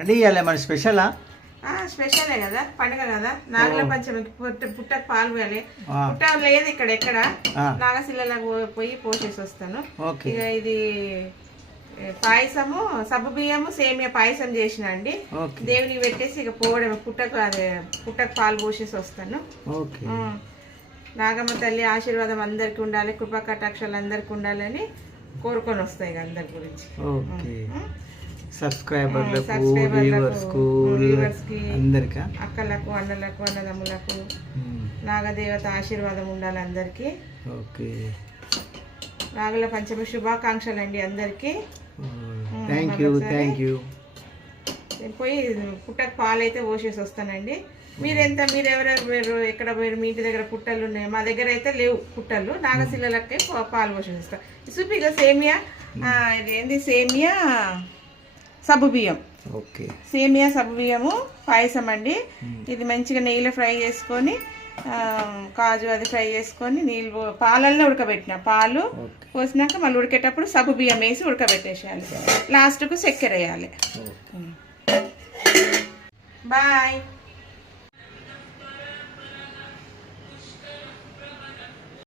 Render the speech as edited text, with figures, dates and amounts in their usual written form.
అంటే ఇవాళ మన స్పెషలా? స్పెషలే కదా, పండుగ కదా, నాగుల పంచమికి పుట్టకు పాలు పోయాలి. పుట్ట లేదు ఇక్కడ ఎక్కడ, నాగశిల్లకు పోయి పోసేసి వస్తాను. ఇక ఇది పాయసము సబ్బు బియ్యము సేమియా పాయసం చేసిన అండి, దేవునికి పెట్టేసి ఇక పోవడం పుట్టకు పాలు పోసేసి వస్తాను. నాగమ్మ తల్లి ఆశీర్వాదం అందరికి ఉండాలి, కృపా కటాక్షాలు అందరికి ఉండాలని కోరుకొని వస్తాయి అందరి గురించి. అక్కలకు అన్నలకు అన్నదమ్ములకు నాగదేవత ఆశీర్వాదం ఉండాలి అందరికి. నాగుల పంచమి శుభాకాంక్షలు అండి అందరికి. పోయి పుట్టకు పాలైతే పోసేసి వస్తానండి. మీరు ఎవరెవరు ఎక్కడ మీ ఇంటి దగ్గర పుట్టలు ఉన్నాయి? మా దగ్గర అయితే లేవు పుట్టలు, నాగశిలకే పాలు పోసేసి వస్తాను. చూపిగా సేమియా ఏంది, సేమియా సబ్బు బియ్యం, సేమియా సబ్బు బియ్యము పాయసం అండి. ఇది మంచిగా నెయ్యిలో ఫ్రై చేసుకొని కాజు అది ఫ్రై చేసుకొని నీళ్ళు పాలల్లో ఉడకబెట్టిన పాలు పోసినాక మళ్ళీ ఉడికేటప్పుడు సబ్బు బియ్యం వేసి ఉడకబెట్టేసేయాలి. లాస్ట్కు చక్కెర వేయాలి. బాయ్.